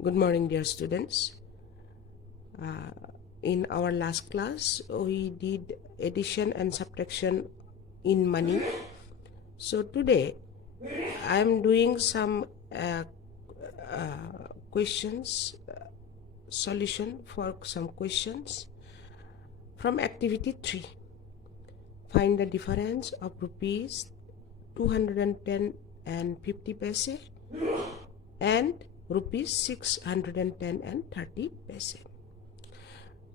Good morning, dear students. In our last class, we did addition and subtraction in money. So today, I am doing some questions, solution for some questions from activity 3. Find the difference of rupees 210 and 50 paise and rupees 610 and 30 paise.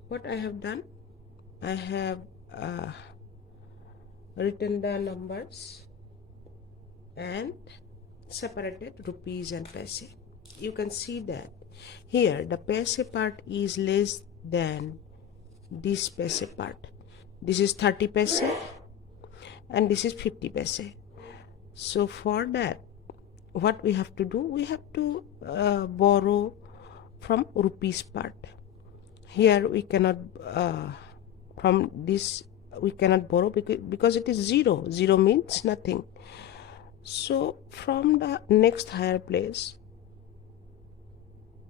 What I have done, I have written the numbers and separated rupees and paise. You can see that here the paise part is less than this paise part. This is 30 paise and this is 50 paise. So for that, what we have to do, we have to borrow from rupees part. Here we cannot from this we cannot borrow because it is 0. 0 means nothing. So from the next higher place,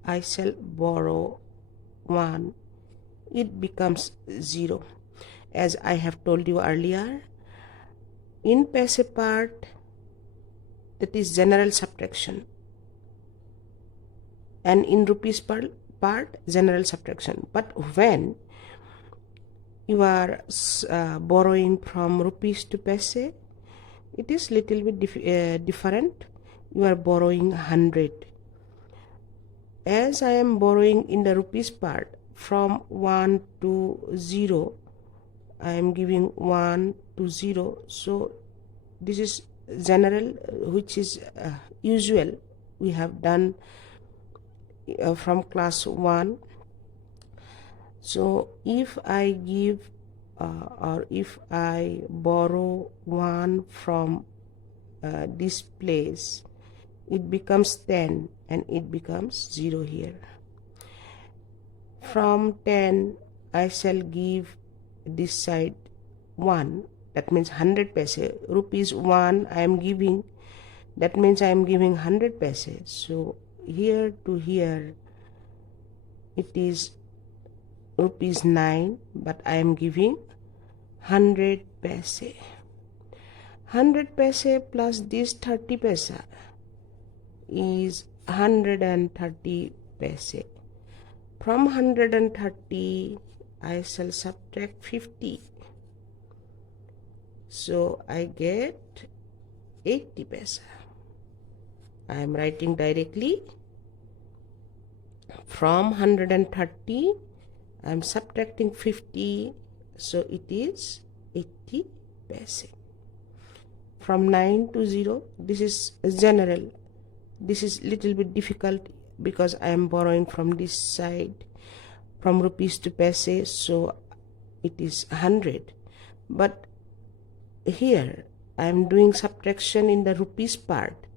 I shall borrow 1. It becomes 0. As I have told you earlier, in paise part, that is general subtraction, and in rupees part general subtraction. But when you are borrowing from rupees to paise, it is little bit different. You are borrowing 100. As I am borrowing in the rupees part from 1 to 0, I am giving 1 to 0. So this is general, which is usual. We have done from class 1. So if I give or if I borrow 1 from this place, it becomes 10 and it becomes 0 here. From 10, I shall give this side 1. That means 100 paise. Rupees 1 I am giving. That means I am giving 100 paise. So here to here, it is rupees 9, but I am giving 100 paise. 100 paise plus this 30 paise is 130 paise. From 130, I shall subtract 50. So I get 80 paise. I am writing directly. From 130, I am subtracting 50. So it is 80 paise. From 9 to 0, this is general. This is little bit difficult because I am borrowing from this side, from rupees to paise. So it is 100. But here I am doing subtraction in the rupees part,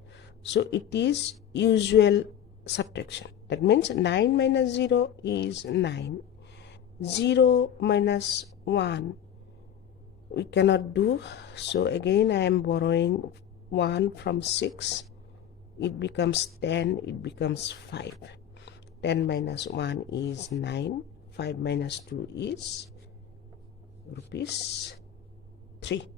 so it is usual subtraction. That means 9 minus 0 is 9. 0 minus 1 we cannot do, so again I am borrowing 1 from 6. It becomes 10, it becomes 5. 10 minus 1 is 9. 5 minus 2 is rupees 3.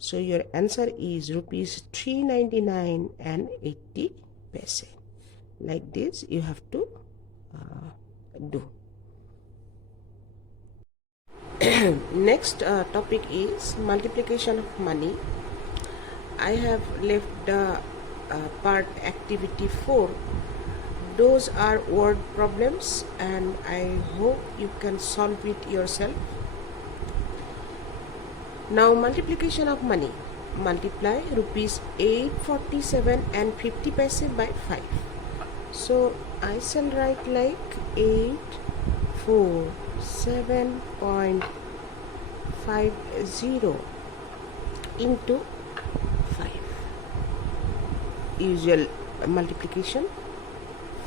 So your answer is rupees 399 and 80 paise. Like this you have to do. Next topic is multiplication of money. I have left the part activity 4. Those are word problems and I hope you can solve it yourself. Now multiplication of money. Multiply rupees 847 and 50 paise by 5. So I shall write like 847.50 into 5. Usual multiplication.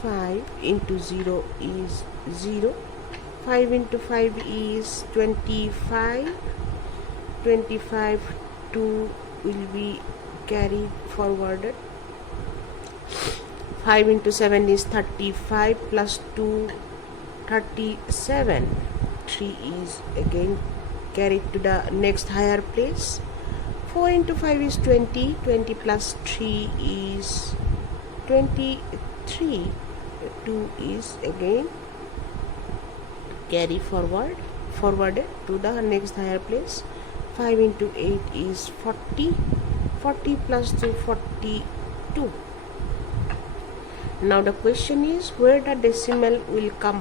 5 into 0 is 0. 5 into 5 is 25. 25 2 will be carried forwarded. 5 into 7 is 35 plus 2, 37. 3 is again carried to the next higher place. 4 into 5 is 20. 20 plus 3 is 23. 2 is again carry forwarded to the next higher place. 5 into 8 is 40. 40 plus 2, 42. Now the question is where the decimal will come.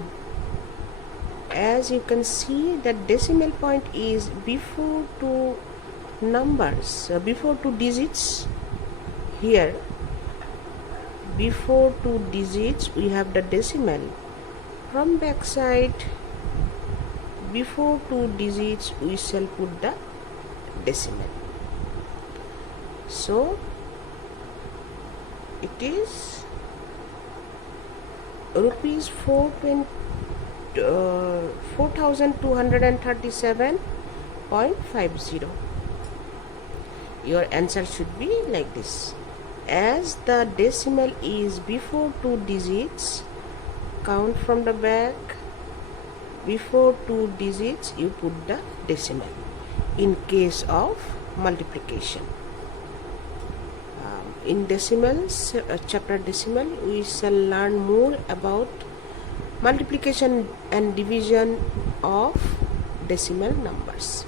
As you can see, the decimal point is before two numbers, before two digits. Here before two digits we have the decimal. From back side, before two digits we shall put the decimal. So it is rupees 4,237.50. Your answer should be like this. As the decimal is before two digits, count from the back. Before two digits you put the decimal. In case of multiplication, in decimals, chapter decimal, we shall learn more about multiplication and division of decimal numbers.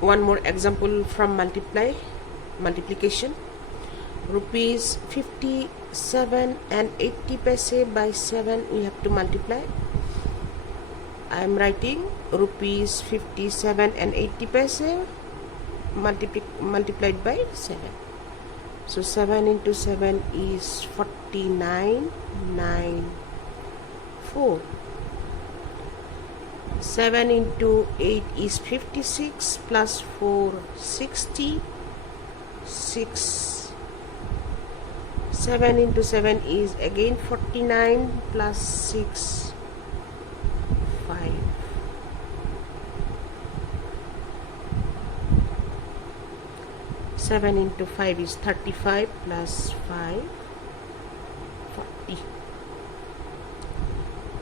One more example from multiplication. Rupees 57 and 80 paise by 7 we have to multiply. I am writing rupees 57 and 80 paise multiplied by 7. So 7 into 7 is 49.94. 7 into 8 is 56 plus 4, 66. 7 into 7 is again 49 plus 6, 5. 7 into 5 is 35 plus 5, 40.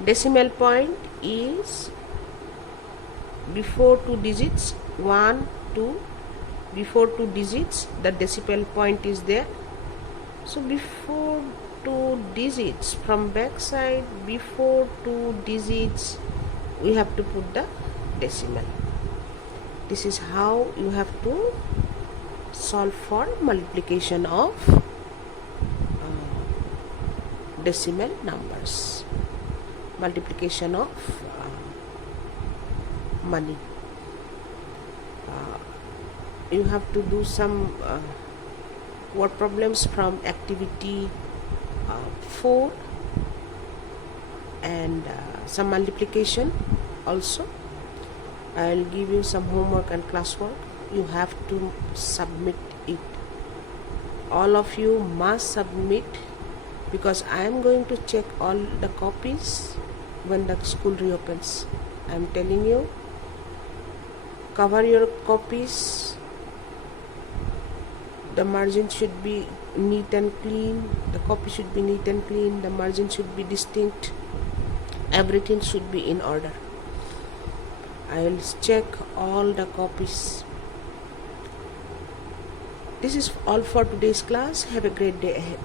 Decimal point is before two digits, 1, 2. Before two digits the decimal point is there. So before two digits, from back side, before two digits we have to put the decimal. This is how you have to solve for multiplication of decimal numbers, multiplication of money. You have to do some word problems from activity 4 and some multiplication also. I will give you some homework and classwork. You have to submit it. All of you must submit, because I am going to check all the copies when the school reopens. I am telling you, cover your copies. The margin should be neat and clean. The copy should be neat and clean. The margin should be distinct. Everything should be in order. I will check all the copies. This is all for today's class. Have a great day ahead.